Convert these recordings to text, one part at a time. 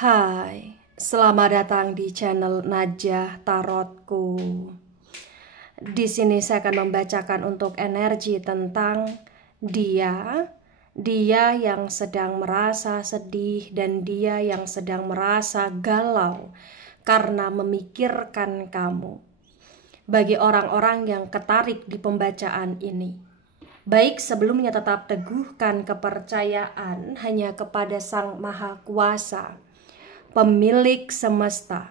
Hai, selamat datang di channel Najah Tarotku. Di sini saya akan membacakan untuk energi tentang dia yang sedang merasa sedih dan dia yang sedang merasa galau karena memikirkan kamu. Bagi orang-orang yang ketarik di pembacaan ini, baik sebelumnya tetap teguhkan kepercayaan hanya kepada Sang Maha Kuasa, pemilik semesta.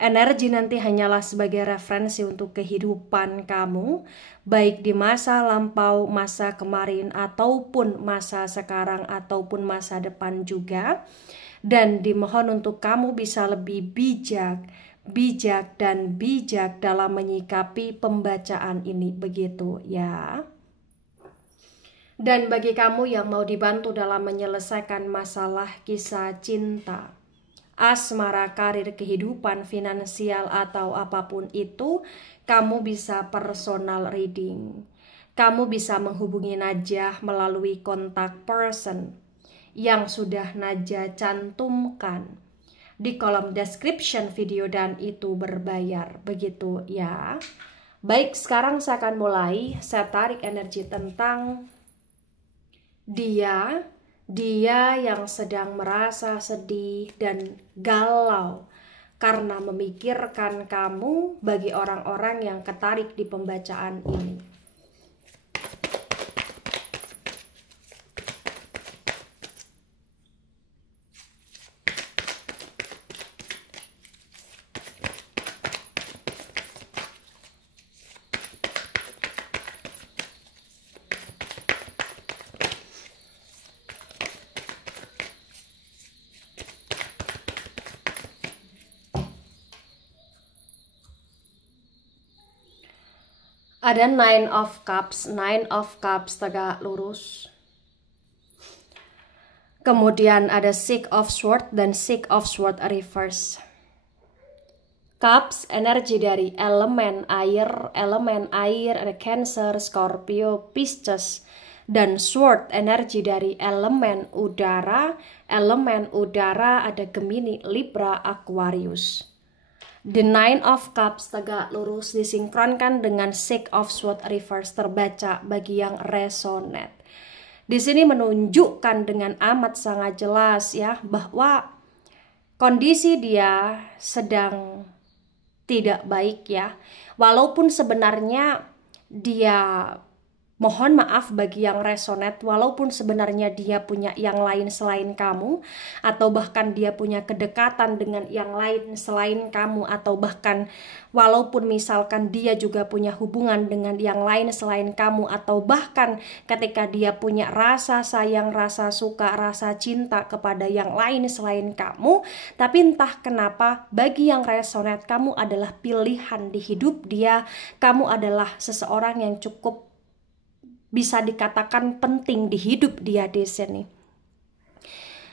Energi nanti hanyalah sebagai referensi untuk kehidupan kamu, baik di masa lampau, masa kemarin, ataupun masa sekarang, ataupun masa depan juga. Dan dimohon untuk kamu bisa lebih bijak dalam menyikapi pembacaan ini, begitu ya. Dan bagi kamu yang mau dibantu dalam menyelesaikan masalah kisah cinta, asmara, karir, kehidupan, finansial, atau apapun itu, kamu bisa personal reading. Kamu bisa menghubungi Najah melalui kontak person yang sudah Najah cantumkan di kolom description video dan itu berbayar, begitu ya. Baik, sekarang saya akan mulai. Saya tarik energi tentang dia yang sedang merasa sedih dan galau karena memikirkan kamu, bagi orang-orang yang ketarik di pembacaan ini. Ada Nine of Cups tegak lurus. Kemudian ada Six of Swords dan Six of Swords reverse. Cups energi dari elemen air ada Cancer, Scorpio, Pisces. Dan Sword energi dari elemen udara ada Gemini, Libra, Aquarius. The Nine of Cups tegak lurus disinkronkan dengan Six of Swords reverse terbaca bagi yang resonate. Di sini menunjukkan dengan amat sangat jelas ya bahwa kondisi dia sedang tidak baik ya. Walaupun sebenarnya dia, mohon maaf bagi yang resonate, walaupun sebenarnya dia punya yang lain selain kamu, atau bahkan dia punya kedekatan dengan yang lain selain kamu, atau bahkan walaupun misalkan dia juga punya hubungan dengan yang lain selain kamu, atau bahkan ketika dia punya rasa sayang, rasa suka, rasa cinta kepada yang lain selain kamu, tapi entah kenapa bagi yang resonate, kamu adalah pilihan di hidup dia, kamu adalah seseorang yang cukup bisa dikatakan penting di hidup dia di sini.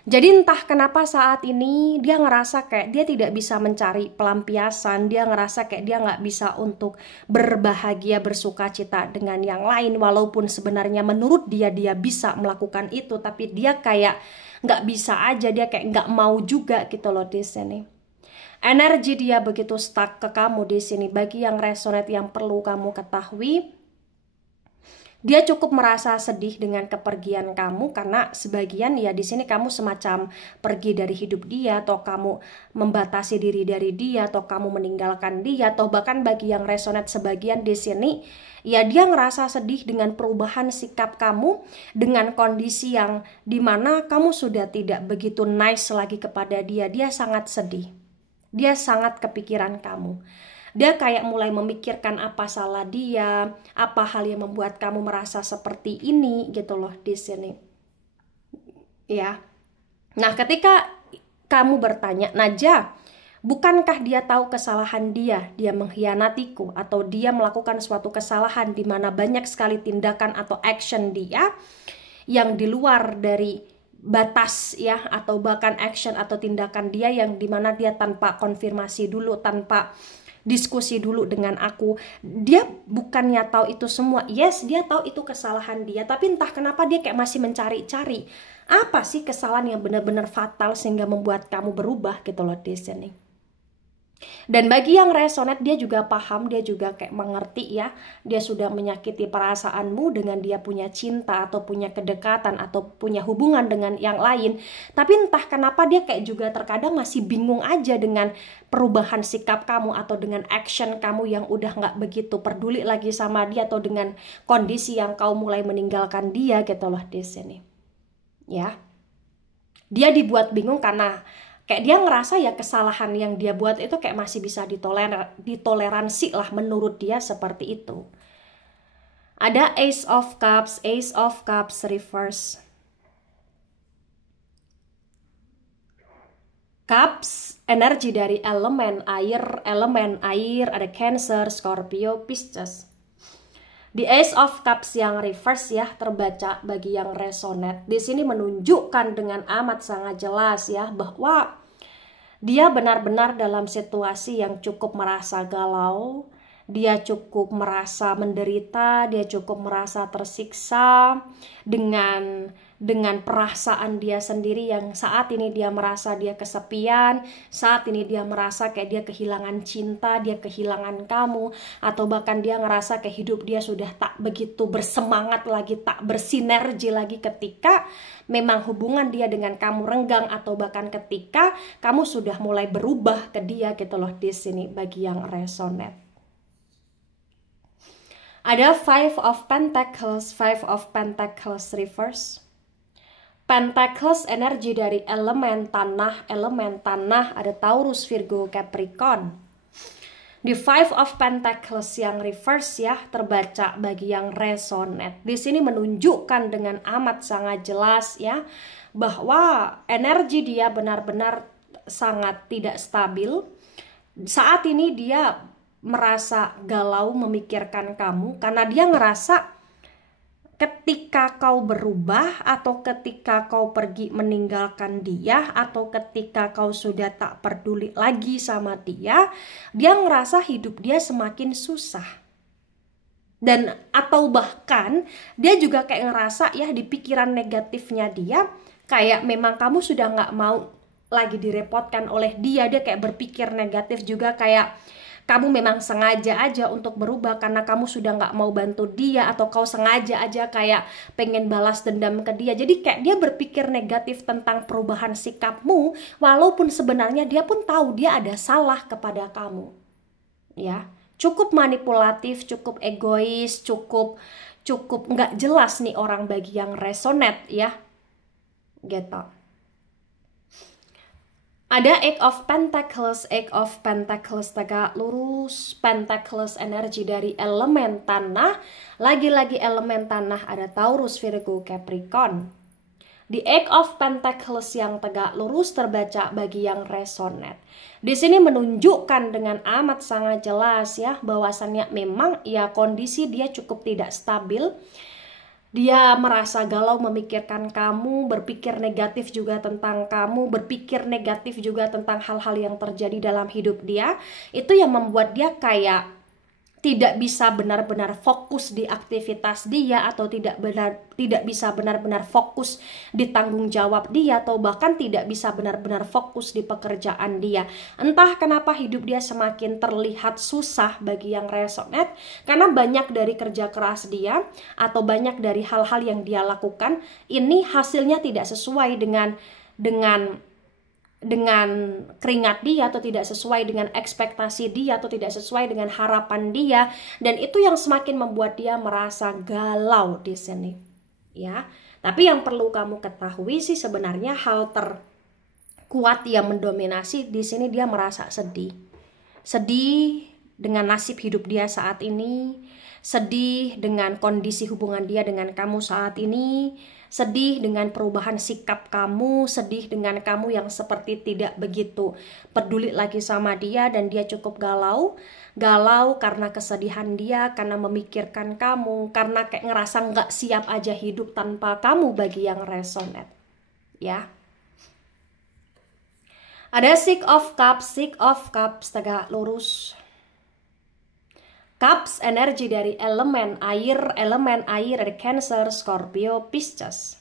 Jadi entah kenapa saat ini dia ngerasa kayak dia tidak bisa mencari pelampiasan, dia ngerasa kayak dia nggak bisa untuk berbahagia, bersuka cita dengan yang lain, walaupun sebenarnya menurut dia bisa melakukan itu, tapi dia kayak nggak bisa aja, dia kayak nggak mau juga gitu loh di sini. Energi dia begitu stuck ke kamu di sini. Bagi yang resonate, yang perlu kamu ketahui, dia cukup merasa sedih dengan kepergian kamu, karena sebagian ya di sini kamu semacam pergi dari hidup dia, atau kamu membatasi diri dari dia, atau kamu meninggalkan dia, atau bahkan bagi yang resonate sebagian di sini ya dia ngerasa sedih dengan perubahan sikap kamu, dengan kondisi yang dimana kamu sudah tidak begitu nice lagi kepada dia. Dia sangat sedih, dia sangat kepikiran kamu. Dia kayak mulai memikirkan apa salah dia, apa hal yang membuat kamu merasa seperti ini gitu loh di sini. Ya. Nah, ketika kamu bertanya, Najah, bukankah dia tahu kesalahan dia mengkhianatiku, atau dia melakukan suatu kesalahan di mana banyak sekali tindakan atau action dia yang di luar dari batas ya, atau bahkan action atau tindakan dia yang dimana dia tanpa konfirmasi dulu, tanpa diskusi dulu dengan aku. Dia bukannya tahu itu semua. Yes, dia tahu itu kesalahan dia, tapi entah kenapa dia kayak masih mencari-cari apa sih kesalahan yang benar-benar fatal sehingga membuat kamu berubah gitu loh di sini. Dan bagi yang resonate, dia juga paham, dia juga kayak mengerti ya, dia sudah menyakiti perasaanmu dengan dia punya cinta atau punya kedekatan atau punya hubungan dengan yang lain. Tapi entah kenapa dia kayak juga terkadang masih bingung aja dengan perubahan sikap kamu atau dengan action kamu yang udah nggak begitu peduli lagi sama dia, atau dengan kondisi yang kau mulai meninggalkan dia gitu loh di sini. Ya, dia dibuat bingung karena kayak dia ngerasa ya kesalahan yang dia buat itu kayak masih bisa ditoleransi lah, menurut dia seperti itu. Ada Ace of Cups reverse. Cups, energi dari elemen air, ada Cancer, Scorpio, Pisces. Di Ace of Cups yang reverse ya, terbaca bagi yang resonate. Di sini menunjukkan dengan amat sangat jelas ya bahwa dia benar-benar dalam situasi yang cukup merasa galau, dia cukup merasa menderita, dia cukup merasa tersiksa dengan perasaan dia sendiri yang saat ini dia merasa dia kesepian, saat ini dia merasa kayak dia kehilangan cinta, dia kehilangan kamu, atau bahkan dia ngerasa kayak hidup dia sudah tak begitu bersemangat lagi, tak bersinergi lagi ketika memang hubungan dia dengan kamu renggang, atau bahkan ketika kamu sudah mulai berubah ke dia gitu loh di sini bagi yang resonate. Ada Five of Pentacles reverse. Pentacles energi dari elemen tanah, ada Taurus, Virgo, Capricorn. Di Five of Pentacles yang reverse ya, terbaca bagi yang resonate. Di sini menunjukkan dengan amat sangat jelas ya bahwa energi dia benar-benar sangat tidak stabil. Saat ini dia merasa galau memikirkan kamu karena dia ngerasa ketika kau berubah, atau ketika kau pergi meninggalkan dia, atau ketika kau sudah tak peduli lagi sama dia, dia ngerasa hidup dia semakin susah. Dan atau bahkan dia juga kayak ngerasa ya di pikiran negatifnya dia, kayak memang kamu sudah gak mau lagi direpotkan oleh dia. Dia kayak berpikir negatif juga, kayak kamu memang sengaja aja untuk berubah karena kamu sudah nggak mau bantu dia, atau kau sengaja aja kayak pengen balas dendam ke dia. Jadi kayak dia berpikir negatif tentang perubahan sikapmu, walaupun sebenarnya dia pun tahu dia ada salah kepada kamu. Ya, cukup manipulatif, cukup egois, cukup nggak jelas nih orang bagi yang resonate ya, gitu. Ada Eight of Pentacles tegak lurus, Pentacles energi dari elemen tanah, lagi-lagi elemen tanah, ada Taurus, Virgo, Capricorn. Di Eight of Pentacles yang tegak lurus terbaca bagi yang resonate. Di sini menunjukkan dengan amat sangat jelas ya bahwasannya memang ya kondisi dia cukup tidak stabil. Dia merasa galau memikirkan kamu, berpikir negatif juga tentang kamu, berpikir negatif juga tentang hal-hal yang terjadi dalam hidup dia. Itu yang membuat dia kayak tidak bisa benar-benar fokus di aktivitas dia, atau tidak bisa benar-benar fokus di tanggung jawab dia, atau bahkan tidak bisa benar-benar fokus di pekerjaan dia. Entah kenapa hidup dia semakin terlihat susah bagi yang resonate, karena banyak dari kerja keras dia atau banyak dari hal-hal yang dia lakukan ini hasilnya tidak sesuai dengan keringat dia, atau tidak sesuai dengan ekspektasi dia, atau tidak sesuai dengan harapan dia, dan itu yang semakin membuat dia merasa galau di sini ya. Tapi yang perlu kamu ketahui sih sebenarnya hal terkuat yang mendominasi di sini, dia merasa sedih dengan nasib hidup dia saat ini, sedih dengan kondisi hubungan dia dengan kamu saat ini, sedih dengan perubahan sikap kamu, sedih dengan kamu yang seperti tidak begitu peduli lagi sama dia, dan dia cukup galau karena kesedihan dia, karena memikirkan kamu, karena kayak ngerasa nggak siap aja hidup tanpa kamu bagi yang resonate ya. Ada Six of Cups tegak lurus. Cups energi dari elemen air ada Cancer, Scorpio, Pisces.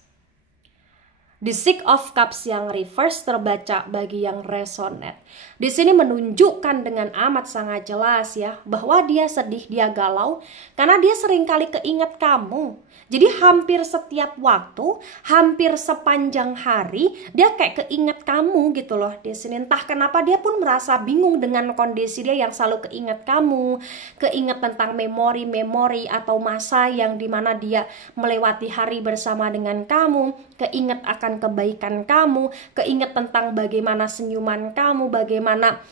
The Six of Cups yang reverse terbaca bagi yang resonate. Di sini menunjukkan dengan amat sangat jelas ya bahwa dia sedih, dia galau karena dia seringkali keinget kamu. Jadi hampir setiap waktu, hampir sepanjang hari dia kayak keinget kamu gitu loh. Di sini entah kenapa dia pun merasa bingung dengan kondisi dia yang selalu keinget kamu, keinget tentang memori-memori atau masa yang dimana dia melewati hari bersama dengan kamu, keinget akan kebaikan kamu, keinget tentang bagaimana senyuman kamu, bagaimana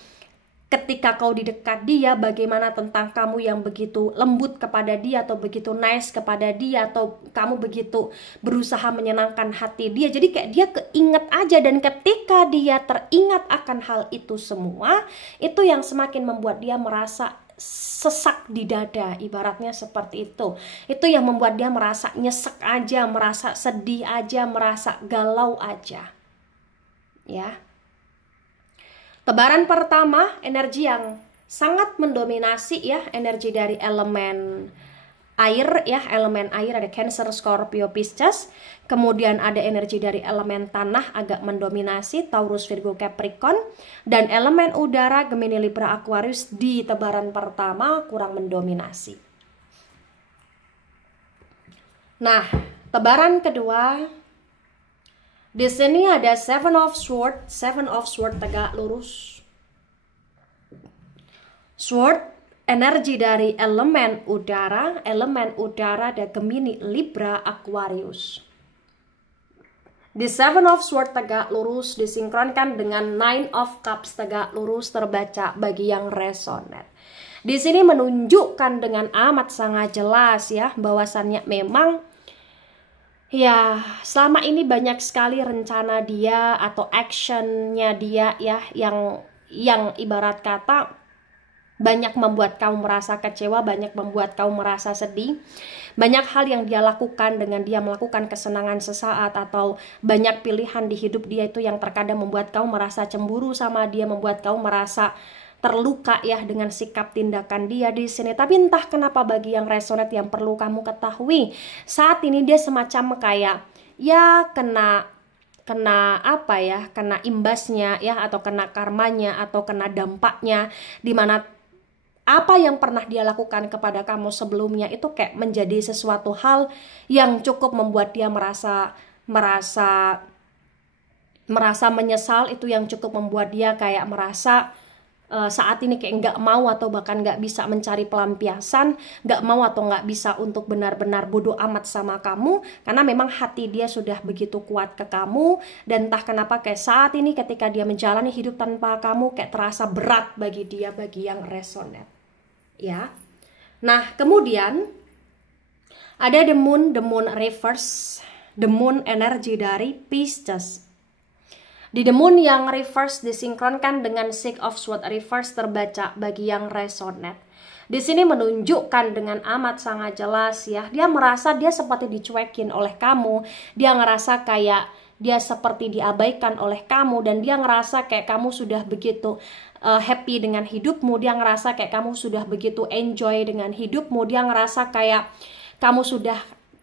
ketika kau di dekat dia, bagaimana tentang kamu yang begitu lembut kepada dia atau begitu nice kepada dia, atau kamu begitu berusaha menyenangkan hati dia. Jadi kayak dia keinget aja, dan ketika dia teringat akan hal itu semua, itu yang semakin membuat dia merasa sesak di dada, ibaratnya seperti itu. Itu yang membuat dia merasa nyesek aja, merasa sedih aja, merasa galau aja. Ya. Tebaran pertama, energi yang sangat mendominasi ya, energi dari elemen air ya, elemen air ada Cancer, Scorpio, Pisces. Kemudian ada energi dari elemen tanah agak mendominasi, Taurus, Virgo, Capricorn. Dan elemen udara Gemini, Libra, Aquarius di tebaran pertama kurang mendominasi. Nah, tebaran kedua, di sini ada Seven of Sword tegak lurus. Sword energi dari elemen udara ada Gemini, Libra, Aquarius. Di Seven of Sword tegak lurus disinkronkan dengan Nine of Cups tegak lurus terbaca bagi yang resonate. Di sini menunjukkan dengan amat sangat jelas ya bahwasannya memang ya selama ini banyak sekali rencana dia atau actionnya dia ya yang ibarat kata banyak membuat kamu merasa kecewa, banyak membuat kamu merasa sedih. Banyak hal yang dia lakukan dengan dia melakukan kesenangan sesaat, atau banyak pilihan di hidup dia itu yang terkadang membuat kamu merasa cemburu sama dia, membuat kamu merasa terluka ya dengan sikap tindakan dia di sini. Tapi entah kenapa bagi yang resonate yang perlu kamu ketahui, saat ini dia semacam kayak ya kena apa ya, kena imbasnya ya, atau kena karmanya, atau kena dampaknya, dimana apa yang pernah dia lakukan kepada kamu sebelumnya itu kayak menjadi sesuatu hal yang cukup membuat dia merasa menyesal. Itu yang cukup membuat dia kayak merasa saat ini kayak nggak mau atau bahkan nggak bisa mencari pelampiasan, nggak mau atau nggak bisa untuk benar-benar bodoh amat sama kamu, karena memang hati dia sudah begitu kuat ke kamu. Dan entah kenapa kayak saat ini ketika dia menjalani hidup tanpa kamu kayak terasa berat bagi dia, bagi yang resonate ya. Nah kemudian ada the moon reverse, the moon energi dari Pisces. Di the moon yang reverse disinkronkan dengan Six of Swords reverse terbaca bagi yang resonate. Di sini menunjukkan dengan amat sangat jelas ya, dia merasa dia seperti dicuekin oleh kamu, dia ngerasa kayak dia seperti diabaikan oleh kamu, dan dia ngerasa kayak kamu sudah begitu happy dengan hidupmu, dia ngerasa kayak kamu sudah begitu enjoy dengan hidupmu, dia ngerasa kayak kamu sudah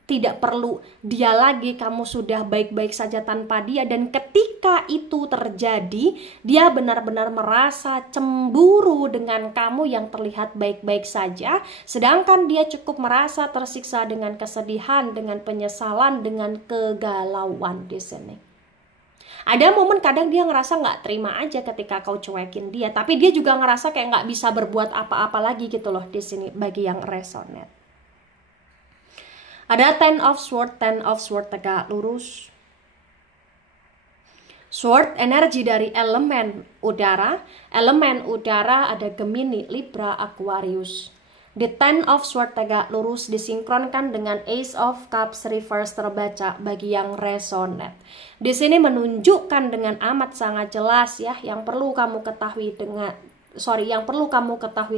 tidak perlu dia lagi, kamu sudah baik-baik saja tanpa dia. Dan ketika itu terjadi, dia benar-benar merasa cemburu dengan kamu yang terlihat baik-baik saja, sedangkan dia cukup merasa tersiksa dengan kesedihan, dengan penyesalan, dengan kegalauan di sini. Ada momen kadang dia ngerasa nggak terima aja ketika kau cuekin dia, tapi dia juga ngerasa kayak nggak bisa berbuat apa-apa lagi gitu loh di sini bagi yang resonate. Ada Ten of Sword tegak lurus. Sword energi dari elemen udara ada Gemini, Libra, Aquarius. The Ten of Sword tegak lurus disinkronkan dengan Ace of Cups reverse terbaca bagi yang resonate. Di sini menunjukkan dengan amat sangat jelas ya yang perlu kamu ketahui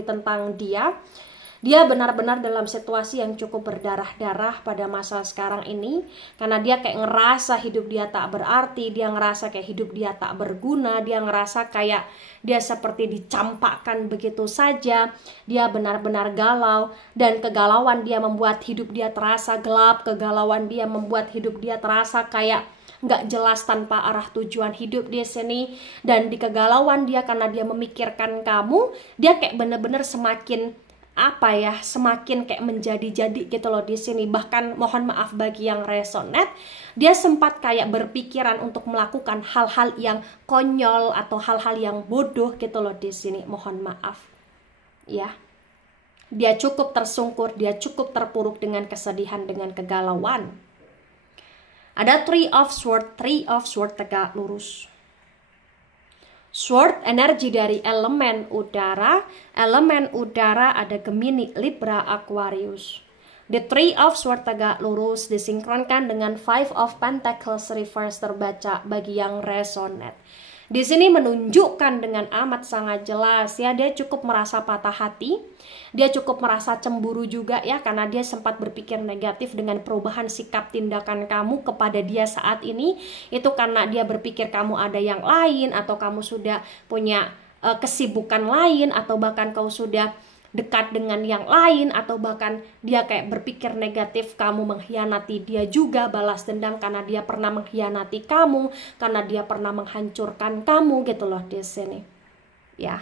tentang dia. Dia benar-benar dalam situasi yang cukup berdarah-darah pada masa sekarang ini. Karena dia kayak ngerasa hidup dia tak berarti. Dia ngerasa kayak hidup dia tak berguna. Dia ngerasa kayak dia seperti dicampakkan begitu saja. Dia benar-benar galau. Dan kegalauan dia membuat hidup dia terasa gelap. Kegalauan dia membuat hidup dia terasa kayak nggak jelas tanpa arah tujuan hidup di sini. Dan di kegalauan dia karena dia memikirkan kamu, dia kayak bener-bener semakin semakin kayak menjadi-jadi gitu loh di sini. Bahkan mohon maaf bagi yang resonate, dia sempat kayak berpikiran untuk melakukan hal-hal yang konyol atau hal-hal yang bodoh gitu loh di sini. Mohon maaf ya. Dia cukup tersungkur, dia cukup terpuruk dengan kesedihan, dengan kegalauan. Ada Three of Swords tegak lurus. Sword energi dari elemen udara ada Gemini, Libra, Aquarius. The Three of Swords tegak lurus disinkronkan dengan Five of Pentacles reverse terbaca bagi yang resonate. Di sini menunjukkan dengan amat sangat jelas ya, dia cukup merasa patah hati, dia cukup merasa cemburu juga ya, karena dia sempat berpikir negatif dengan perubahan sikap tindakan kamu kepada dia saat ini. Itu karena dia berpikir kamu ada yang lain, atau kamu sudah punya kesibukan lain, atau bahkan kau sudah dekat dengan yang lain, atau bahkan dia kayak berpikir negatif kamu mengkhianati dia juga, balas dendam karena dia pernah mengkhianati kamu, karena dia pernah menghancurkan kamu gitu loh di sini ya.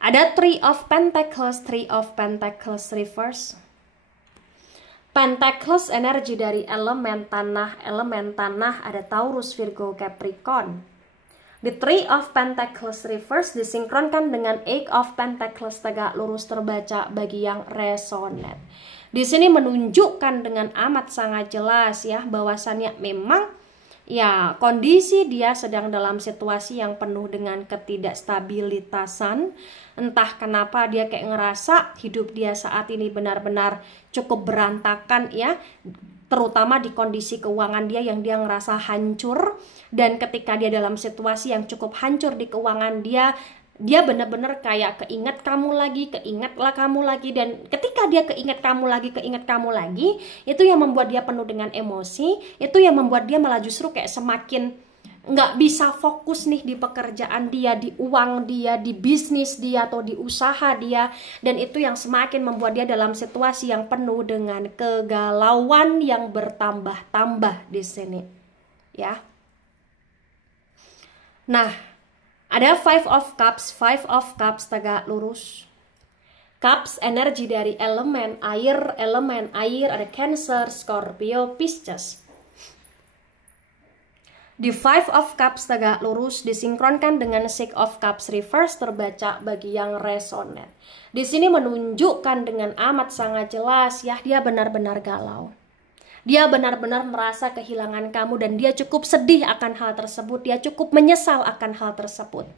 Ada Three of Pentacles reverse. Pentacles energi dari elemen tanah ada Taurus, Virgo, Capricorn. The Three of Pentacles reverse disinkronkan dengan Eight of Pentacles tegak lurus terbaca bagi yang resonate. Di sini menunjukkan dengan amat sangat jelas ya, bahwasannya memang ya kondisi dia sedang dalam situasi yang penuh dengan ketidakstabilitasan. Entah kenapa dia kayak ngerasa hidup dia saat ini benar-benar cukup berantakan ya, terutama di kondisi keuangan dia yang dia ngerasa hancur. Dan ketika dia dalam situasi yang cukup hancur di keuangan dia benar-benar kayak keinget kamu lagi, dan ketika dia keinget kamu lagi, itu yang membuat dia penuh dengan emosi, itu yang membuat dia malah justru kayak semakin nggak bisa fokus nih di pekerjaan dia, di uang dia, di bisnis dia, atau di usaha dia. Dan itu yang semakin membuat dia dalam situasi yang penuh dengan kegalauan yang bertambah-tambah di sini ya. Nah, ada Five of Cups tegak lurus. Cups energi dari elemen air ada Cancer, Scorpio, Pisces. Di Five of Cups tegak lurus disinkronkan dengan Six of Cups reverse terbaca bagi yang resonate. Di sini menunjukkan dengan amat sangat jelas ya, dia benar-benar galau. Dia benar-benar merasa kehilangan kamu dan dia cukup sedih akan hal tersebut. Dia cukup menyesal akan hal tersebut.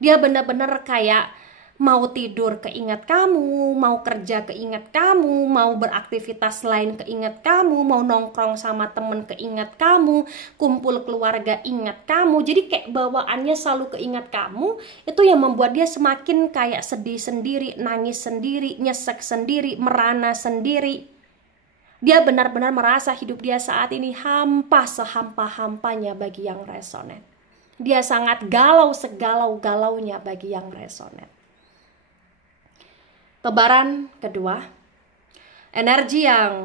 Dia benar-benar kayak mau tidur keingat kamu, mau kerja keingat kamu, mau beraktivitas lain keingat kamu, mau nongkrong sama temen keingat kamu, kumpul keluarga ingat kamu. Jadi kayak bawaannya selalu keingat kamu. Itu yang membuat dia semakin kayak sedih sendiri, nangis sendiri, nyesek sendiri, merana sendiri. Dia benar-benar merasa hidup dia saat ini hampa sehampa-hampanya bagi yang resonate. Dia sangat galau segalau-galaunya bagi yang resonate. Tebaran kedua, energi yang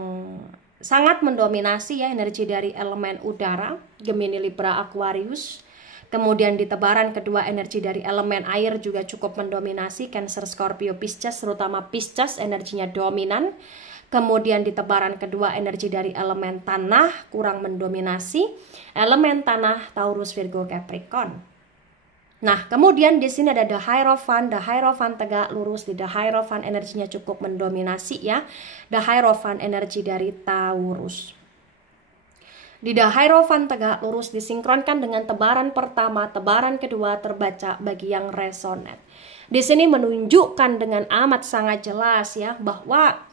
sangat mendominasi ya, energi dari elemen udara, Gemini, Libra, Aquarius. Kemudian di tebaran kedua, energi dari elemen air juga cukup mendominasi, Cancer, Scorpio, Pisces, terutama Pisces energinya dominan. Kemudian di tebaran kedua, energi dari elemen tanah kurang mendominasi, elemen tanah Taurus, Virgo, Capricorn. Nah, kemudian di sini ada The Hierophant tegak lurus. Di The Hierophant energinya cukup mendominasi ya. The Hierophant energi dari Taurus. Di The Hierophant tegak lurus disinkronkan dengan tebaran pertama, tebaran kedua terbaca bagi yang resonate. Di sini menunjukkan dengan amat sangat jelas ya, bahwa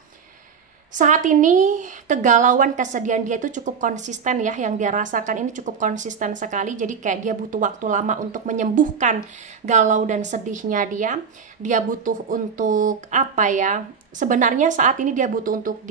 Saat ini kegalauan, kesedihan dia itu cukup konsisten ya, yang dia rasakan ini cukup konsisten sekali. Jadi kayak dia butuh waktu lama untuk menyembuhkan galau dan sedihnya dia. Dia butuh untuk apa ya? Sebenarnya saat ini dia butuh untuk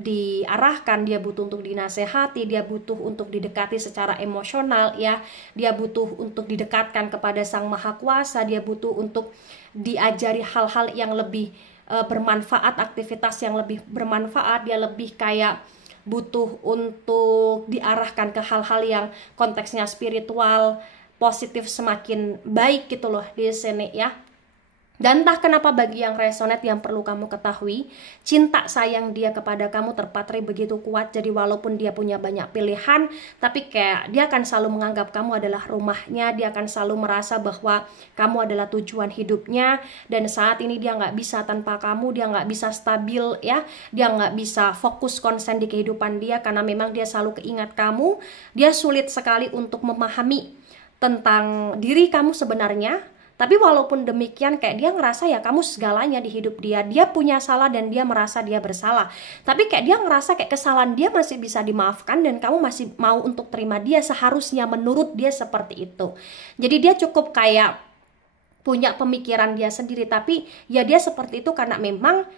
diarahkan, dia butuh untuk dinasehati, dia butuh untuk didekati secara emosional ya. Dia butuh untuk didekatkan kepada Sang Maha Kuasa, dia butuh untuk diajari hal-hal yang lebih bermanfaat, aktivitas yang lebih bermanfaat. Dia lebih kayak butuh untuk diarahkan ke hal-hal yang konteksnya spiritual, positif, semakin baik gitu loh di sini ya. Dan entah kenapa bagi yang resonate, yang perlu kamu ketahui, cinta sayang dia kepada kamu terpatri begitu kuat. Jadi walaupun dia punya banyak pilihan, tapi kayak dia akan selalu menganggap kamu adalah rumahnya. Dia akan selalu merasa bahwa kamu adalah tujuan hidupnya. Dan saat ini dia nggak bisa tanpa kamu, dia nggak bisa stabil ya. Dia nggak bisa fokus konsen di kehidupan dia karena memang dia selalu keingat kamu. Dia sulit sekali untuk memahami tentang diri kamu sebenarnya. Tapi walaupun demikian kayak dia ngerasa ya kamu segalanya di hidup dia. Dia punya salah dan dia merasa dia bersalah. Tapi kayak dia ngerasa kayak kesalahan dia masih bisa dimaafkan dan kamu masih mau untuk terima dia, seharusnya menurut dia seperti itu. Jadi dia cukup kayak punya pemikiran dia sendiri. Tapi ya dia seperti itu karena memang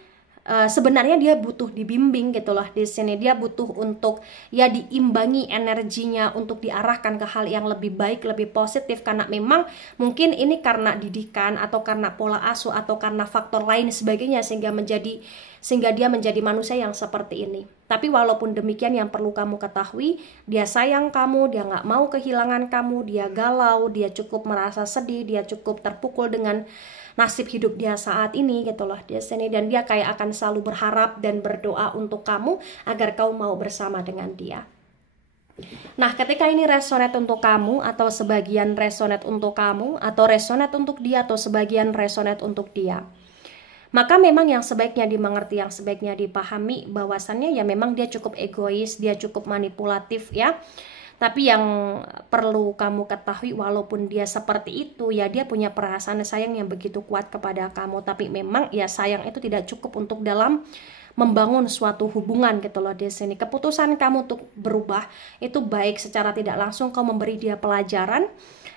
sebenarnya dia butuh dibimbing gitu loh di sini. Dia butuh untuk ya diimbangi energinya untuk diarahkan ke hal yang lebih baik, lebih positif, karena memang mungkin ini karena didikan atau karena pola asuh atau karena faktor lain sebagainya sehingga dia menjadi manusia yang seperti ini. Tapi walaupun demikian yang perlu kamu ketahui, dia sayang kamu, dia nggak mau kehilangan kamu, dia galau, dia cukup merasa sedih, dia cukup terpukul dengan nasib hidup dia saat ini gitu loh di sini. Dan dia kayak akan selalu berharap dan berdoa untuk kamu agar kau mau bersama dengan dia. Nah, ketika ini resonate untuk kamu atau sebagian resonate untuk kamu atau resonate untuk dia atau sebagian resonate untuk dia, maka memang yang sebaiknya dimengerti, yang sebaiknya dipahami bahwasannya ya memang dia cukup egois, dia cukup manipulatif ya. Tapi yang perlu kamu ketahui, walaupun dia seperti itu, ya dia punya perasaan sayang yang begitu kuat kepada kamu. Tapi memang ya sayang itu tidak cukup untuk dalam membangun suatu hubungan gitu loh di sini. Keputusan kamu untuk berubah itu baik, secara tidak langsung kau memberi dia pelajaran.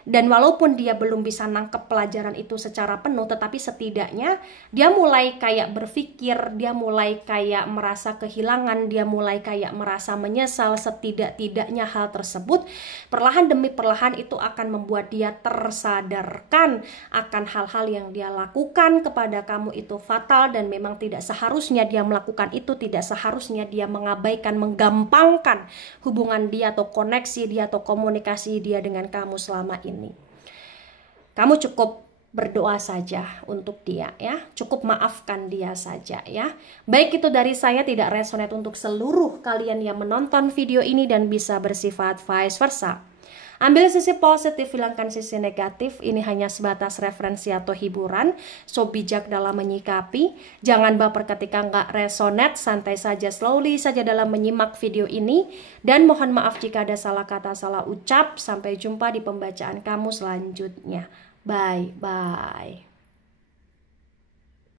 Dan walaupun dia belum bisa nangkep pelajaran itu secara penuh, tetapi setidaknya dia mulai kayak berpikir, dia mulai kayak merasa kehilangan, dia mulai kayak merasa menyesal. Setidak-tidaknya hal tersebut perlahan demi perlahan itu akan membuat dia tersadarkan akan hal-hal yang dia lakukan kepada kamu itu fatal dan memang tidak seharusnya dia melakukan itu, tidak seharusnya dia mengabaikan, menggampangkan hubungan dia atau koneksi dia atau komunikasi dia dengan kamu selama ini. Kamu cukup berdoa saja untuk dia ya, cukup maafkan dia saja ya. Baik, itu dari saya, tidak resonate untuk seluruh kalian yang menonton video ini dan bisa bersifat vice versa. Ambil sisi positif, hilangkan sisi negatif. Ini hanya sebatas referensi atau hiburan. So bijak dalam menyikapi. Jangan baper ketika nggak resonate. Santai saja, slowly saja dalam menyimak video ini. Dan mohon maaf jika ada salah kata, salah ucap. Sampai jumpa di pembacaan kamu selanjutnya. Bye-bye.